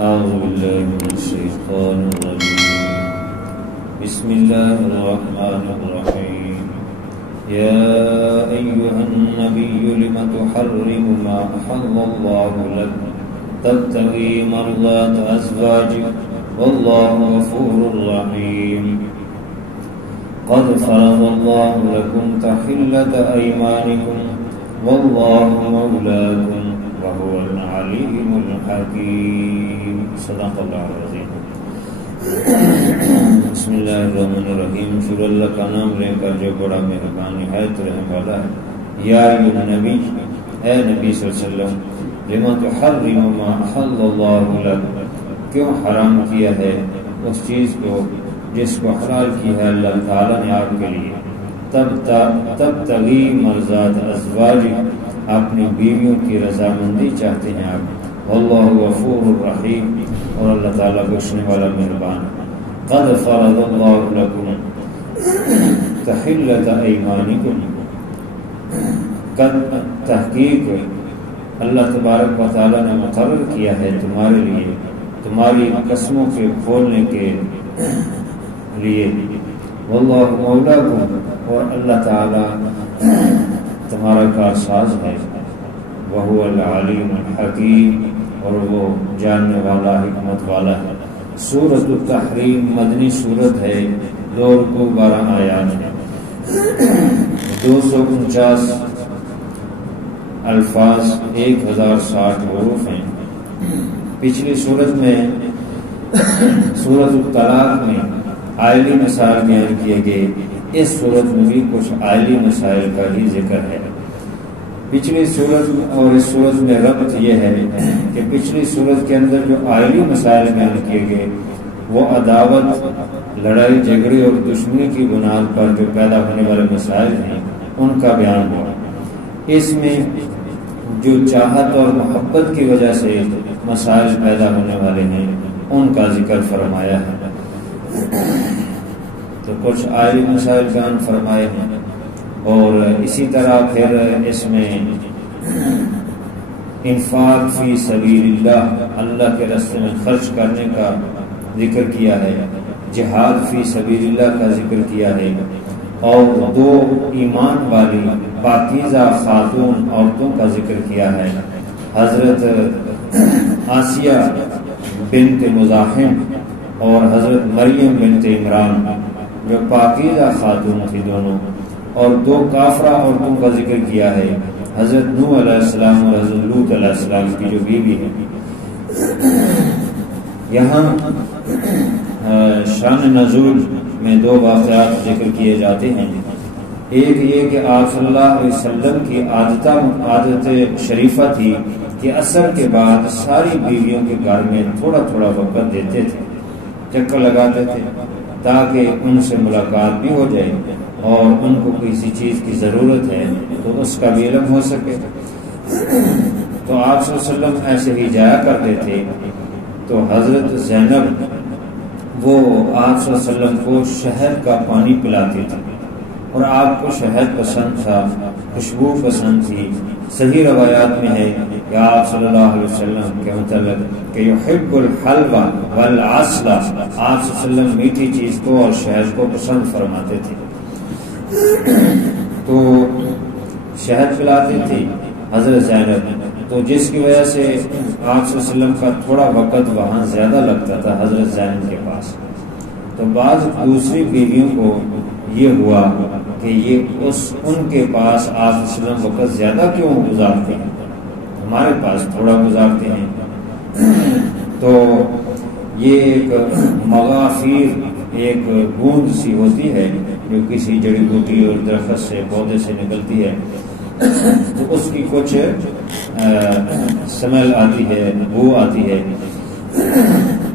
أعوذ بالله من الشيطان الرجيم. بسم الله الرحمن الرحيم. يا أيها النبي لم تحرم ما أحل الله لك تبتغي مرضات أزواجك والله غفور رحيم. قد فرض الله لكم تحلة أيمانكم والله مولاكم وهو العليم الحكيم. صدق الله العظيم. بسم اللہ الرحمن الرحیم. شروع اللہ کا نام لے کر جو بڑا مہربان نہایت رحم والا ہے. یا ایھا النبی، اے نبی صلی اللہ علیہ وسلم، لما تحرم ما احل اللہ لک، کیوں حرام کیا ہے اس چیز کو جس کو حلال کی ہے اللہ تعالیٰ نے آپ کے لیے. تب تغی مرضات ازواجک، اپنی بیویوں کی رضامندی چاہتے ہیں آپ. واللہ غفور الرحیم، اور اللہ تعالیٰ بخشنے والا مہربان. قد فرض اللہ لکم تحلۃ ایمانکم، قد تحقیق اللہ تبارک و تعالیٰ نے مقرر کیا ہے تمہارے لیے تمہاری قسموں کے کھولنے کے لیے. واللہ مولاکم، اور اللہ تعالیٰ تمہارا کارساز ہے. وہو العلیم الحکیم، اور وہ جاننے والا حکمت والا ہے. سورۃ التحریم مدنی سورت ہے. 2 رکوع 12 آیات ہیں. 249 الفاظ، 1060 حروف ہیں. پچھلی سورت میں سورۃ الطلاق میں آئلی مسائل بیان کیے گئے. اس صورت میں بھی کچھ آئلی مسائل کا ہی ذکر ہے. پچھلی صورت اور اس صورت میں ربط یہ ہے کہ پچھلی صورت کے اندر جو آئلی مسائل بیان کیے گئے وہ عداوت، لڑائی جھگڑے اور دشمنی کی بنیاد پر جو پیدا ہونے والے مسائل ہیں ان کا بیان ہوا. اس میں جو چاہت اور محبت کی وجہ سے مسائل پیدا ہونے والے ہیں ان کا ذکر فرمایا ہے. تو کچھ آئلی مسائل بیان فرمائے ہیں، اور اسی طرح پھر اس میں انفاق فی سبیل اللہ، اللہ کے راستے میں خرچ کرنے کا ذکر کیا ہے. جہاد فی سبیل اللہ کا ذکر کیا ہے. اور 2 ایمان والی پاکیزہ خاتون عورتوں کا ذکر کیا ہے. حضرت آسیہ بنت مزاحم اور حضرت مریم بنت عمران جو پاکیزہ خاتون تھی دونوں. اور 2 کافرہ عورتوں کا ذکر کیا ہے. حضرت نوح علیہ السلام اور حضرت لوط علیہ السلام کی جو بیوی ہے. یہاں شان نزول میں 2 واقعات ذکر کیے جاتے ہیں. ایک یہ کہ آپ صلی اللہ علیہ وسلم کی عادت شریفہ تھی کہ عصر کے بعد ساری بیویوں کے گھر میں تھوڑا تھوڑا وقت دیتے تھے، چکر لگاتے تھے تاکہ ان سے ملاقات بھی ہو جائے اور ان کو کسی چیز کی ضرورت ہے تو اس کا بھی علم ہو سکے. تو آپ صلی اللہ علیہ وسلم ایسے ہی جایا کرتے تھے. تو حضرت زینب وہ آپ صلی اللہ علیہ وسلم کو شہد کا پانی پلاتی تھی، اور آپ کو شہد پسند تھا، خوشبو پسند تھی. صحیح روایات میں ہے کہ آپ صلی اللہ علیہ وسلم کے متعلق کہ یحب الحلوہ والعسل، آپ صلی اللہ علیہ وسلم میٹھی چیز کو اور شہد کو پسند فرماتے تھے. تو شہد پلاتی تھی حضرت زینب، تو جس کی وجہ سے آپ صلی اللہ علیہ وسلم کا تھوڑا وقت وہاں زیادہ لگتا تھا حضرت زینب کے پاس. تو بعض دوسری بیویوں کو یہ ہوا کہ یہ ان کے پاس آپ صلی اللہ علیہ وسلم وقت زیادہ کیوں گزارتے ہیں، ہمارے پاس تھوڑا گزارتے ہیں. تو یہ ایک مغافیر، ایک بوند سی ہوتی ہے جو کسی جڑی بوٹی اور درخت سے پودے سے نکلتی ہے، تو اس کی کچھ سمیل آتی ہے، بو آتی ہے.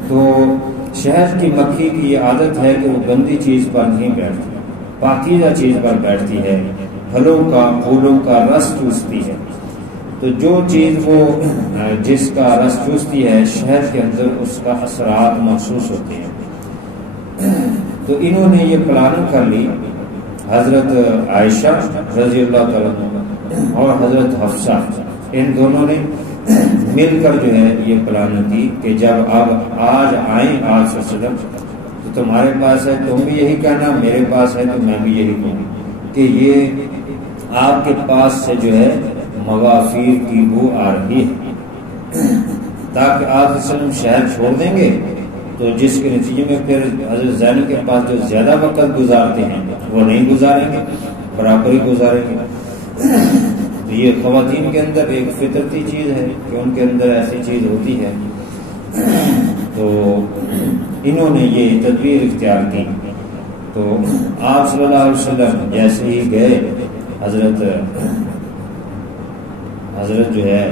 تو شہد کی مکھی کی یہ عادت ہے کہ وہ گندی چیز پر نہیں بیٹھتی، پاکیزہ چیز پر بیٹھتی ہے. پھلوں کا، پھولوں کا رس چوستی ہے. تو جو چیز وہ جس کا رس چوستی ہے شہد کے اندر اس کا اثرات محسوس ہوتے ہیں. تو انہوں نے یہ پلاننگ کر لی، حضرت عائشہ رضی اللہ تعالیٰ عنہ اور حضرت حفصہ، ان دونوں نے مل کر جو ہے یہ پلاننگ کی کہ جب اب آج آئیں آپ صلی اللہ علیہ وسلم تو تمہارے پاس ہے تم بھی یہی کہنا، میرے پاس ہے تو میں بھی یہی کہوں کہ یہ آپ کے پاس سے جو ہے مغافیر کی بو آ رہی ہے، تاکہ آپ صلی اللہ علیہ وسلم شہر چھوڑ دیں گے تو جس کے نتیجے میں پھر حضرت زینب کے پاس جو زیادہ وقت گزارتے ہیں وہ نہیں گزاریں گے، برابر ہی گزاریں گے۔ تو یہ خواتین کے اندر ایک فطرتی چیز ہے کہ ان کے اندر ایسی چیز ہوتی ہے، تو انہوں نے یہ تدبیر اختیار کی۔ تو آپ صلی اللہ علیہ وسلم جیسے ہی گئے حضرت جو ہے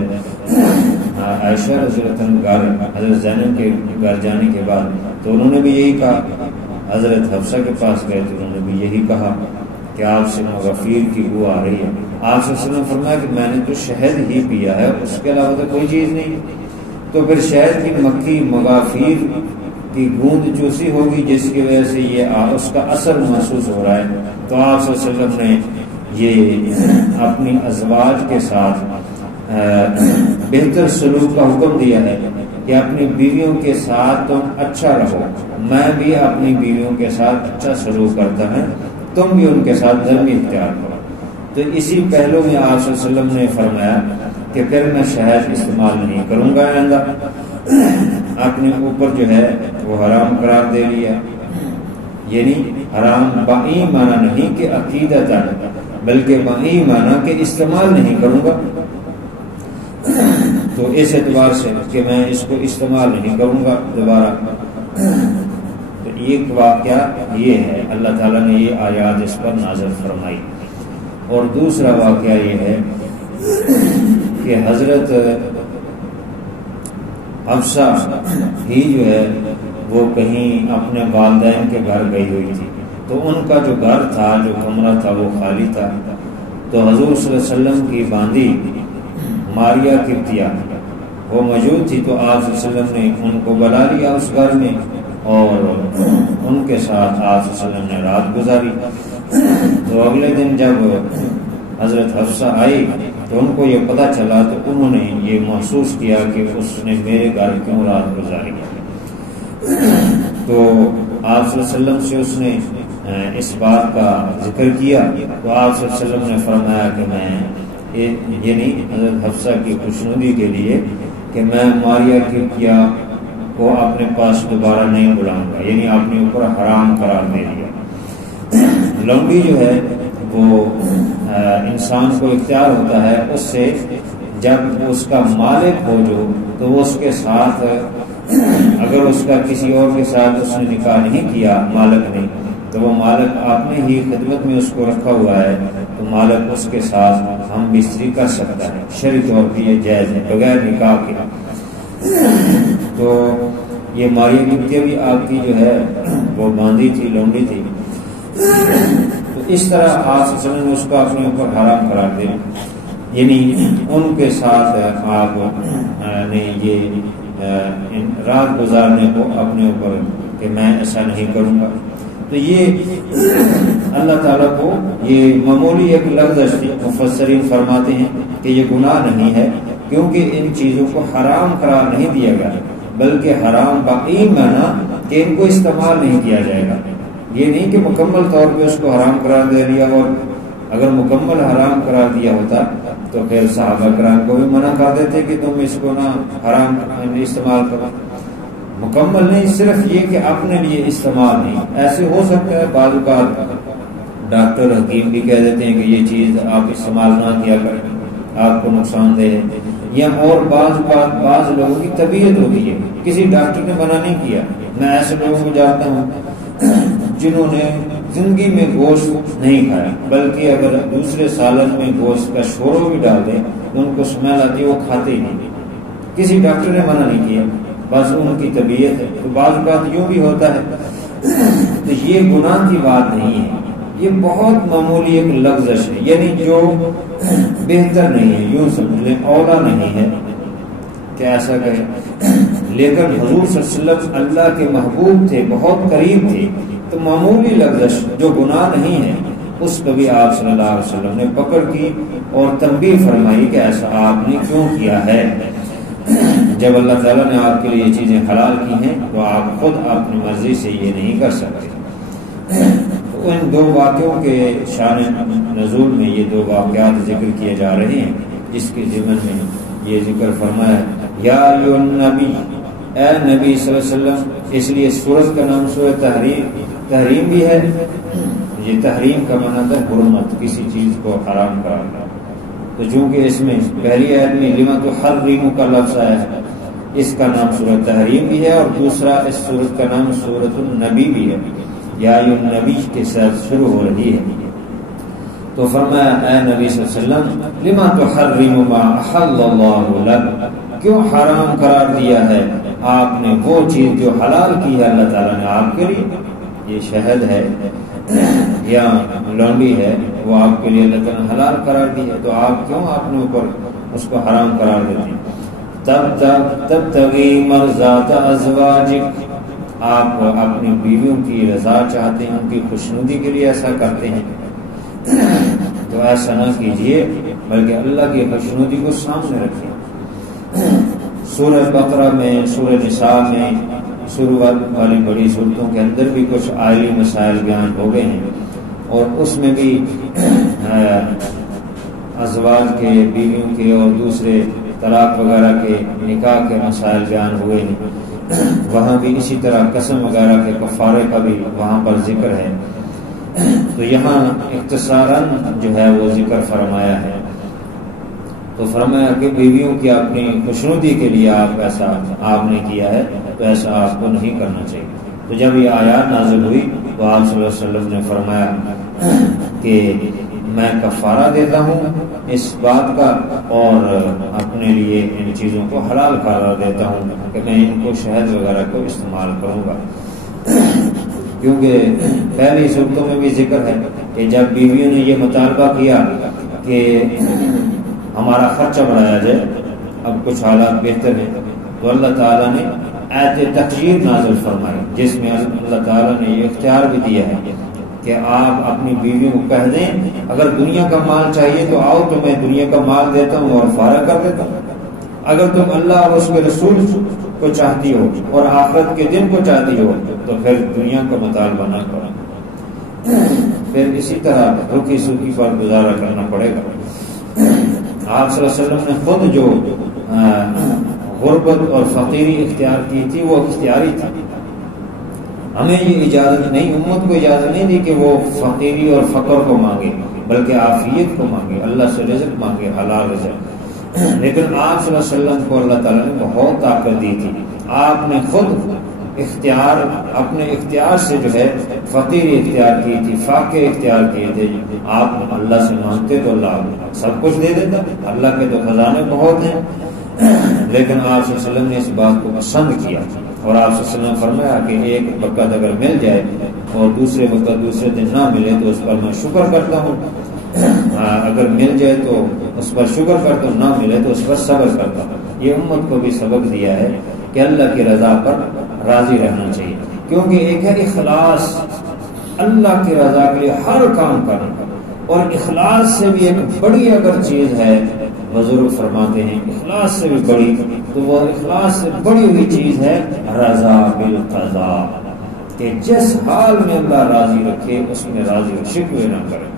عائشہ رضی اللہ عنہ حضرت زینب کے گھر جانے کے بعد تو انہوں نے بھی یہی کہا، حضرت حفصہ کے پاس گئے تو انہوں نے بھی یہی کہا کہ آپ سے مغفیر کی بو آ رہی ہے۔ آپ صلی اللہ علیہ وسلم فرمایا کہ میں نے تو شہد ہی پیا ہے، اس کے علاوہ تو کوئی چیز نہیں۔ تو پھر شہد کی مکھی مغافیر کی گوند چوسی ہوگی جس کی وجہ سے یہ اس کا اثر محسوس ہو رہا ہے۔ تو آپ صلی اللہ علیہ وسلم نے یہ اپنی ازواج کے ساتھ بہتر سلوک کا حکم دیا ہے کہ اپنی بیویوں کے ساتھ تم اچھا رہو، میں بھی اپنی بیویوں کے ساتھ اچھا سلوک کرتا ہوں، تم بھی ان کے ساتھ نرمی اختیار کرو۔ تو اسی پہلو میں آپ صلی اللہ علیہ وسلم نے فرمایا کہ پھر میں شہد استعمال نہیں کروں گا آئندہ، اپنے اوپر جو ہے وہ حرام قرار دے لیا، یعنی حرام بائی معنی نہیں کہ عقیدتاً بلکہ بائی معنی کہ استعمال نہیں کروں گا۔ تو اس اعتبار سے کہ میں اس کو استعمال نہیں کروں گا دوبارہ۔ تو ایک واقعہ یہ ہے، اللہ تعالیٰ نے یہ آیات اس پر نازل فرمائی۔ اور دوسرا واقعہ یہ ہے کہ حضرت حفصہ ہی جو ہے وہ کہیں اپنے والدین کے گھر گئی ہوئی تھی، تو ان کا جو گھر تھا، جو کمرہ تھا وہ خالی تھا۔ تو حضور صلی اللہ علیہ وسلم کی باندی ماریہ قبطیہ وہ موجود تھی، تو آپ صلی اللہ علیہ وسلم نے ان کو بلا لیا اس گھر میں اور ان کے ساتھ آپ صلی اللہ علیہ وسلم نے رات گزاری۔ تو اگلے دن جب حضرت حفصہ آئی تو ان کو یہ پتہ چلا تو انہوں نے یہ محسوس کیا کہ اس نے میرے گھر کیوں رات گزاری۔ تو آپ صلی اللہ علیہ وسلم سے اس نے اس بات کا ذکر کیا تو آپ صلی اللہ علیہ وسلم نے فرمایا کہ میں یعنی حضرت حفصہ کی خوشنودی کے لیے کہ میں ماریہ قبطیہ کو اپنے پاس دوبارہ نہیں بلاؤں گا، یعنی اپنے اوپر حرام قرار دے دیا۔ لونڈی جو ہے وہ انسان کو اختیار ہوتا ہے اس سے جب اس کا مالک ہو جو تو وہ اس کے ساتھ اگر اس کا کسی اور کے ساتھ اس نے نکاح نہیں کیا مالک نے تو وہ مالک اپنے ہی خدمت میں اس کو رکھا ہوا ہے تو مالک اس کے ساتھ ہم بستری کر سکتا ہے، شرعی طور پہ یہ جائز ہے بغیر نکاح کے۔ تو یہ ماریہ قبطیہ بھی آپ کی جو ہے وہ باندھی تھی، لونڈی تھی۔ تو اس طرح آپ صلی اللہ علیہ وسلم نے اس کو اپنے اوپر حرام قرار دیا، یعنی ان کے ساتھ آپ نے یہ رات گزارنے کو اپنے اوپر کہ میں ایسا نہیں کروں گا۔ تو یہ اللہ تعالیٰ کو یہ معمولی ایک لغزش تھی، مفسرین فرماتے ہیں کہ یہ گناہ نہیں ہے کیونکہ ان چیزوں کو حرام قرار نہیں دیا گیا بلکہ حرام باقی معنی کہ ان کو استعمال نہیں کیا جائے گا، یہ نہیں کہ مکمل طور پہ اس کو حرام قرار دے دیا، اور اگر مکمل حرام قرار دیا ہوتا تو پھر صحابہ کرام کو بھی منع کر دیتے کہ تم اس کو نہ حرام استعمال کرو۔ مکمل نہیں، صرف یہ کہ اپنے لیے استعمال نہیں۔ ایسے ہو سکتا ہے بعض اوقات ڈاکٹر حکیم بھی کہہ دیتے ہیں کہ یہ چیز آپ استعمال نہ کیا کریں، آپ کو نقصان دہ ہے، یا اور بعض لوگوں کی طبیعت ہوتی ہے، کسی ڈاکٹر نے منع نہیں کیا۔ میں ایسے لوگوں کو جانتا ہوں جنہوں نے زندگی میں گوشت نہیں کھایا بلکہ اگر دوسرے سالن میں گوشت کا شورو بھی ڈال دیں تو ان کو اسمیل آتی ہے، وہ کھاتے ہی نہیں، کسی ڈاکٹر نے منع نہیں کیا، بس ان کی طبیعت ہے۔ تو بعض بات یوں بھی ہوتا ہے، تو یہ گناہ کی بات نہیں ہے، یہ بہت معمولی ایک لغزش ہے، یعنی جو بہتر نہیں ہے، یوں سمجھ لیں اولا نہیں ہے کہ ایسا کریں۔ لیکن حضور صلی اللہ علیہ وسلم اللہ کے محبوب تھے، بہت قریب تھے، تو معمولی لغزش جو گناہ نہیں ہے اس کو بھی آپ صلی اللہ علیہ وسلم نے پکڑ کی اور تنبیہ فرمائی کہ ایسا آپ نے کیوں کیا ہے۔ جب اللہ تعالیٰ نے آپ کے لیے یہ چیزیں حلال کی ہیں تو آپ خود اپنی مرضی سے یہ نہیں کر سکتے۔ تو ان دو واقعوں کے شان نزول میں یہ دو واقعات ذکر کیے جا رہے ہیں، جس کے ضمن میں یہ ذکر فرمایا یا ایھا النبی، اے نبی صلی اللہ علیہ وسلم۔ اس لیے سورت کا نام سورۃ تحریم بھی ہے۔ یہ تحریم کا معنی ہے حرمت، کسی چیز کو حرام کرنا۔ تو چونکہ اس میں پہلی آیت میں لما تحرم کا لفظ آیا ہے، اس کا نام سورۃ تحریم بھی ہے، اور دوسرا اس سورت کا نام سورۃ النبی بھی ہے، یا ایھا النبی کے ساتھ شروع ہو رہی ہے۔ تو فرمایا اے نبی صلی اللہ علیہ وسلم لما تحرم ما احل اللہ لک، کیوں حرام قرار دیا ہے آپ نے وہ چیز جو حلال کی ہے اللہ تعالیٰ نے آپ کے لیے؟ یہ شہد ہے یا لونڈی ہے، وہ آپ کے لیے اللہ تعالیٰ نے حلال قرار دی ہے، تو آپ کیوں اپنے اوپر اس کو حرام قرار دیتے ہیں؟ تب تغی مرضات ازواجک، آپ اپنی بیویوں کی رضا چاہتے ہیں، ان کی خوشنودی کے لیے ایسا کرتے ہیں، تو ایسا نہ کیجیے بلکہ اللہ کی خوشنودی کو سامنے رکھیں۔ سورہ بقرہ میں، سورہ نساء میں، شروع والی بڑی صورتوں کے اندر بھی کچھ آئلی مسائل بیان ہو گئے ہیں، اور اس میں بھی ازواج کے، بیویوں کے اور دوسرے طلاق وغیرہ کے نکاح کے مسائل بیان ہوئے ہیں۔ وہاں بھی اسی طرح قسم وغیرہ کے کفارے کا بھی وہاں پر ذکر ہے۔ تو یہاں اختصاراً جو ہے وہ ذکر فرمایا ہے، تو فرمایا کہ بیویوں کی اپنی خوشنودی کے لیے آپ ایسا آپ نے کیا ہے، تو ایسا آپ کو نہیں کرنا چاہیے۔ تو جب یہ آیات نازل ہوئی تو آپ صلی اللہ علیہ وسلم نے فرمایا کہ میں کفارہ دیتا ہوں اس بات کا، اور اپنے لیے ان چیزوں کو حلال قرار دیتا ہوں کہ میں ان کو شہد وغیرہ کو استعمال کروں گا، کیونکہ پہلی صورتوں میں بھی ذکر ہے کہ جب بیویوں نے یہ مطالبہ کیا کہ ہمارا خرچہ بڑھایا جائے، اب کچھ حالات بہتر ہیں، تو اللہ تعالیٰ نے آیت تخییر نازل فرمائی، جس میں اللہ تعالیٰ نے یہ اختیار بھی دیا ہے کہ آپ اپنی بیویوں کو کہہ دیں اگر دنیا کا مال چاہیے تو آؤ، تو میں دنیا کا مال دیتا ہوں اور فارغ کر دیتا ہوں، اگر تم اللہ اور اس کے رسول کو چاہتی ہو اور آخرت کے دن کو چاہتی ہو تو پھر دنیا کا مطالبہ نہ کرو، پھر اسی طرح رکی سکی پر گزارا کرنا پڑے گا۔ آپ صلی اللہ علیہ وسلم نے خود جو غربت اور فقیری اختیار کی تھی وہ اختیاری تھی، ہمیں یہ اجازت نہیں، امت کو اجازت نہیں دی کہ وہ فقیری اور فقر کو مانگے، بلکہ عافیت کو مانگے، اللہ سے رزق مانگے، حلال رزق۔ لیکن آپ صلی اللہ علیہ وسلم کو اللہ تعالیٰ نے بہت طاقت دی تھی، آپ نے خود اختیار اپنے اختیار سے جو ہے فقیری اختیار کی تھی، فاقے اختیار کیے تھے۔ آپ اللہ سے مانگتے تو اللہ سب کچھ دے دیتا، اللہ کے تو خزانے بہت ہیں، لیکن آپ صلی اللہ علیہ وسلم نے اس بات کو پسند کیا، اور آپ صلی اللہ علیہ وسلم نے فرمایا کہ ایک وقت اگر مل جائے اور دوسرے وقت دوسرے دن نہ ملے تو اس پر میں شکر کرتا ہوں، اگر مل جائے تو اس پر شکر کرتا ہوں، نہ ملے تو اس پر صبر کرتا ہوں۔ یہ امت کو بھی سبق دیا ہے کہ اللہ کی رضا پر راضی رہنا چاہیے، کیونکہ ایک ہے اخلاص، اللہ کی رضا کے لیے ہر کام کرنا، اور اخلاص سے بھی ایک بڑی اگر چیز ہے، بزرگ فرماتے ہیں اخلاص سے بھی بڑی، تو وہ اخلاص سے بڑی ہوئی چیز ہے رضا بالقضاء، کہ جس حال میں اللہ راضی رکھے اس میں راضی ہو، شکوے نہ کرے،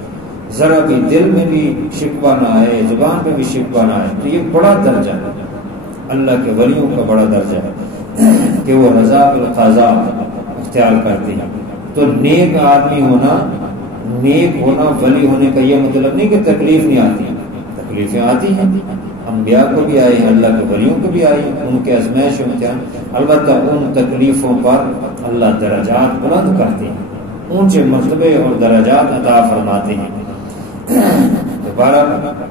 ذرا بھی دل میں بھی شکوہ نہ آئے، زبان پہ بھی شکوہ نہ آئے، تو یہ بڑا درجہ ہے، اللہ کے ولیوں کا بڑا درجہ ہے کہ وہ رضا بالقضاء اختیار کرتے ہیں۔ تو نیک آدمی ہونا، نیک ہونا، ولی ہونے کا یہ مطلب نہیں کہ تکلیف نہیں آتی، تکلیفیں آتی ہیں، انبیاء کو بھی آئی ہیں، اللہ کے ولیوں کو بھی آئی ہیں، ان کے آزمائش و امتحان، البتہ ان تکلیفوں پر اللہ درجات بلند کرتے ہیں، اونچے مرتبے اور درجات عطا فرماتے ہیں۔ دوبارہ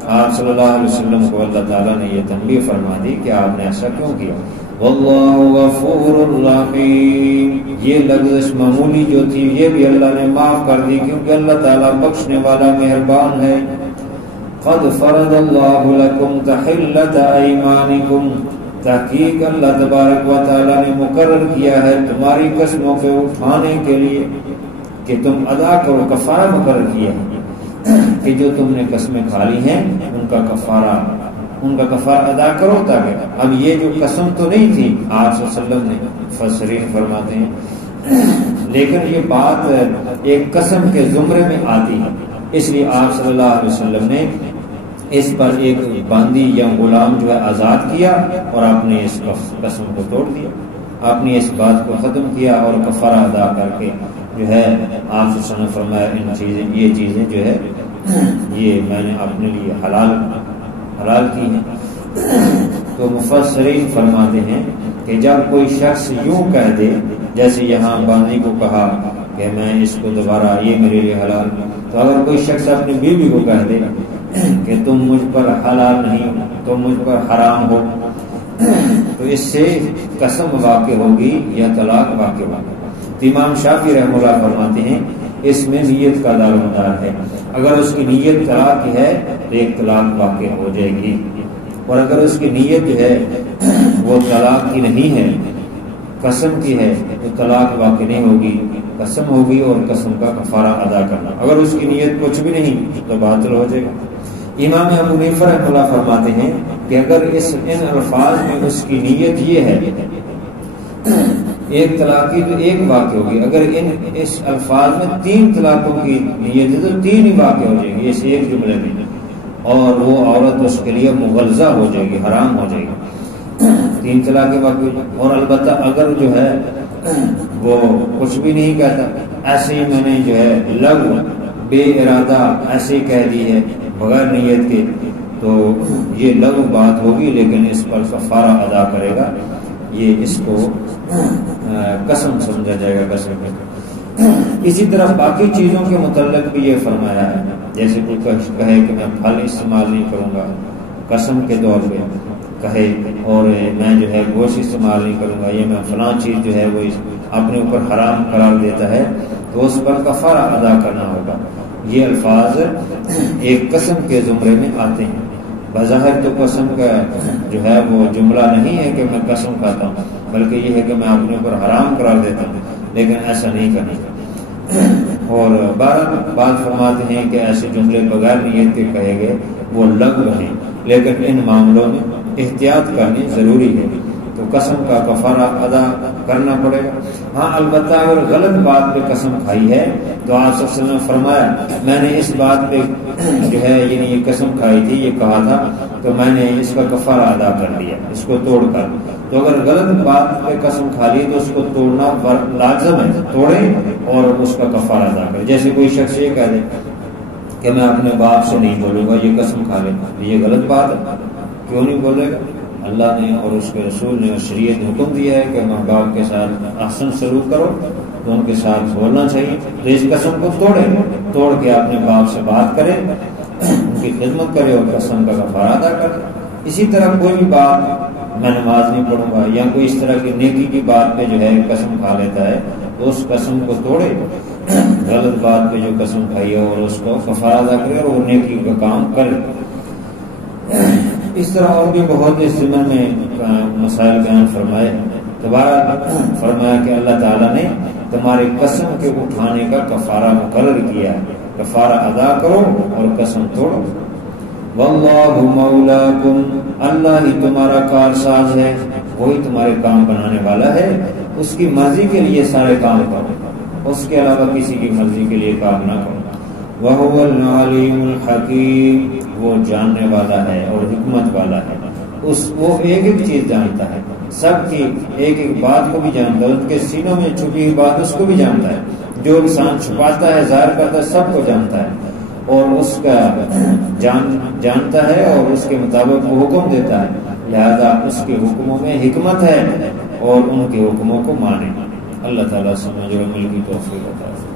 آپ صلی اللہ علیہ وسلم کو اللہ تعالیٰ نے یہ تنبیہ فرما دی کہ آپ نے ایسا کیوں کیا۔ واللہ غفور الرحیم، یہ لفظ معمولی جو تھی یہ بھی اللہ نے معاف کر دی، کیونکہ اللہ تعالیٰ بخشنے والا مہربان ہے۔ قد فرض اللہ لکم تحلۃ ایمانکم، تحقیق اللہ تبارک و تعالیٰ نے مقرر کیا ہے تمہاری قسموں کے اٹھانے کے لیے کہ تم ادا کرو، کفارہ مقرر کیا ہے کہ جو تم نے قسمیں کھا لی ہیں ان کا کفارہ، ان کا کفارہ ادا کرو. تاکہ اب یہ جو قسم تو نہیں تھی آپ صلی اللہ علیہ وسلم نے مفسرین فرماتے ہیں، لیکن یہ بات ایک قسم کے زمرے میں آتی ہے، اس لیے آپ صلی اللہ علیہ وسلم نے اس پر ایک باندی یا غلام جو ہے آزاد کیا اور آپ نے اس قسم کو توڑ دیا. آپ نے اس بات کو ختم کیا اور کفارہ ادا کر کے جو ہے آپ صلی اللہ علیہ وسلم نے فرمایا یہ چیزیں جو ہے یہ میں نے اپنے لیے حلال کی ہیں. تو مفسرین فرماتے ہیں کہ جب کوئی شخص یوں کہہ دے، جیسے یہاں باندی کو کہا کہ میں اس کو دوبارہ یہ میرے لیے حلال، تو اگر کوئی شخص اپنی بیوی کو کہہ دے کہ تم مجھ پر حلال نہیں، تم مجھ پر حرام ہو، تو اس سے قسم واقع ہوگی یا طلاق واقع ہوگی. امام شافعی رحمہ اللہ فرماتے ہیں اس میں نیت کا دار و مدار ہے. اگر اس کی نیت طلاق کی ہے تو ایک طلاق واقع ہو جائے گی، اور اگر اس کی نیت جو ہے وہ طلاق کی نہیں ہے، قسم کی ہے، تو طلاق واقع نہیں ہوگی، قسم ہوگی اور قسم کا کفارہ ادا کرنا. اگر اس کی نیت کچھ بھی نہیں تو باطل ہو جائے گا. امام ابو حنیفہ رحمہ اللہ فرماتے ہیں کہ اگر ان الفاظ میں اس کی نیت یہ ہے ایک طلاق کی تو ایک واقع ہوگی، اگر اس الفاظ میں 3 طلاقوں کی نیت ہے تو 3 ہی واقع ہو جائے گی اس ایک جملے میں، اور وہ عورت اس کے لیے مغلظہ ہو جائے گی، حرام ہو جائے گی. 3 طلاقیں واقع. اور البتہ اگر جو ہے وہ کچھ بھی نہیں کہتا، ایسے ہی میں نے جو ہے لغو بے ارادہ ایسے ہی کہہ دی ہے بغیر نیت کے، تو یہ لغو بات ہوگی، لیکن اس پر کفارہ ادا کرے گا. یہ اس کو قسم سمجھا جائے گا، قسم کے. اسی طرح باقی چیزوں کے متعلق بھی یہ فرمایا ہے، جیسے کوئی کہے کہ میں پھل استعمال نہیں کروں گا قسم کے طور پہ کہے، اور میں جو ہے گوشت استعمال نہیں کروں گا، یہ میں فلاں چیز جو ہے وہ اپنے اوپر حرام قرار دیتا ہے، تو اس پر کفارہ ادا کرنا ہوگا. یہ الفاظ ایک قسم کے زمرے میں آتے ہیں. بظاہر تو قسم کا جو ہے وہ جملہ نہیں ہے کہ میں قسم کھاتا ہوں، بلکہ یہ ہے کہ میں اپنے اوپر حرام قرار دیتا ہوں، لیکن ایسا نہیں کرنا. اور بات فرماتے ہیں کہ ایسے جملے بغیر نیت کے کہے گئے وہ لغو ہیں، لیکن ان معاملوں میں احتیاط کرنی ضروری ہے، تو قسم کا کفارہ ادا کرنا پڑے گا. ہاں البتہ اگر غلط بات پہ قسم کھائی ہے تو آپ صلی اللہ علیہ وسلم نے فرمایا میں نے اس بات پہ جو ہے یعنی یہ قسم کھائی تھی، یہ کہا تھا، تو میں نے اس کا کفارہ ادا کر لیا اس کو توڑ کر. تو اگر غلط بات پہ قسم کھا لی تو اس کو توڑنا لازم ہے، توڑے اور اس کا کفارہ ادا کرے. جیسے کوئی شخص یہ کہہ دے کہ میں اپنے باپ سے نہیں بولوں گا، یہ قسم کھا لے، یہ غلط بات ہے. کیوں نہیں بولے گا؟ اللہ نے اور اس کے رسول نے اور شریعت نے حکم دیا ہے کہ ماں باپ کے ساتھ احسن سلوک کرو، تو ان کے ساتھ بولنا چاہیے. تو اس قسم کو توڑ کے اپنے باپ سے بات کرے، ان کی خدمت کرے اور قسم کا کفارہ ادا کرے. اسی طرح کوئی بھی بات میں نماز نہیں پڑھوں گا یا کوئی اس طرح کی نیکی کی بات پہ جو ہے قسم کھا لیتا ہے، تو اس قسم کو توڑے، غلط بات پہ جو قسم کھائی ہے اور اس کو کفارہ ادا کرے اور وہ نیکی کا کام کرے. اس طرح اور بھی بہت اس ضمن میں مسائل بیان فرمائے. دوبارہ فرمایا کہ اللہ تعالیٰ نے تمہارے قسم کے اٹھانے کا کفارہ مقرر کیا ہے، کفارہ ادا کرو اور قسم توڑو. واللہ مولاکم، اللہ ہی تمہارا کارساز ہے، وہی تمہارے کام بنانے والا ہے. اس کی مرضی کے لیے سارے کام کرو، اس کے علاوہ کسی کی مرضی کے لیے کام نہ کرو. وَهُوَ الْعَلِيمُ الْحَكِيمُ، وہ جاننے والا ہے اور حکمت والا ہے. وہ ایک ایک چیز جانتا ہے، سب کی ایک ایک بات کو بھی جانتا ہے، ان کے سینوں میں چھپی ہوئی بات اس کو بھی جانتا ہے. جو انسان چھپاتا ہے ظاہر کرتا ہے سب کو جانتا ہے، اور اس کا جانتا ہے اور اس کے مطابق وہ حکم دیتا ہے. لہذا اس کے حکموں میں حکمت ہے اور ان کے حکموں کو مانے. اللہ تعالیٰ سمجھ اور عمل کی توفیق عطا فرمائے.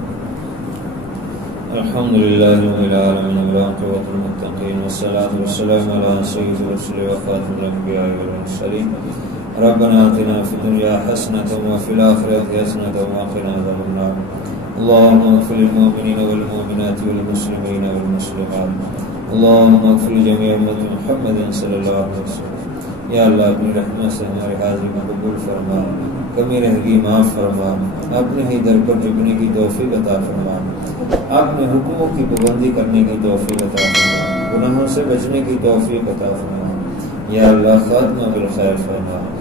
الحمد لله رب العالمين والعاقبة للمتقين والصلاة والسلام على سيد الرسل وخاتم الأنبياء والمرسلين. ربنا آتنا في الدنيا حسنة وفي الآخرة حسنة وقنا عذاب النار. اللهم اغفر للمؤمنين والمؤمنات والمسلمين والمسلمات. اللهم اغفر لجميع أمة محمد صلى الله عليه وسلم. یا اللہ اپنی رحمت سے ہمارے حاضری کو قبول فرما، کمی رہگی معاف فرما، اپنے ہی در پر جھکنے کی توفیق عطا فرما، اپنے حکموں کی پابندی کرنے کی توفیق عطا فرما، گناہوں سے بچنے کی توفیق عطا فرما. یا اللہ خاتمہ بالخیر فرما.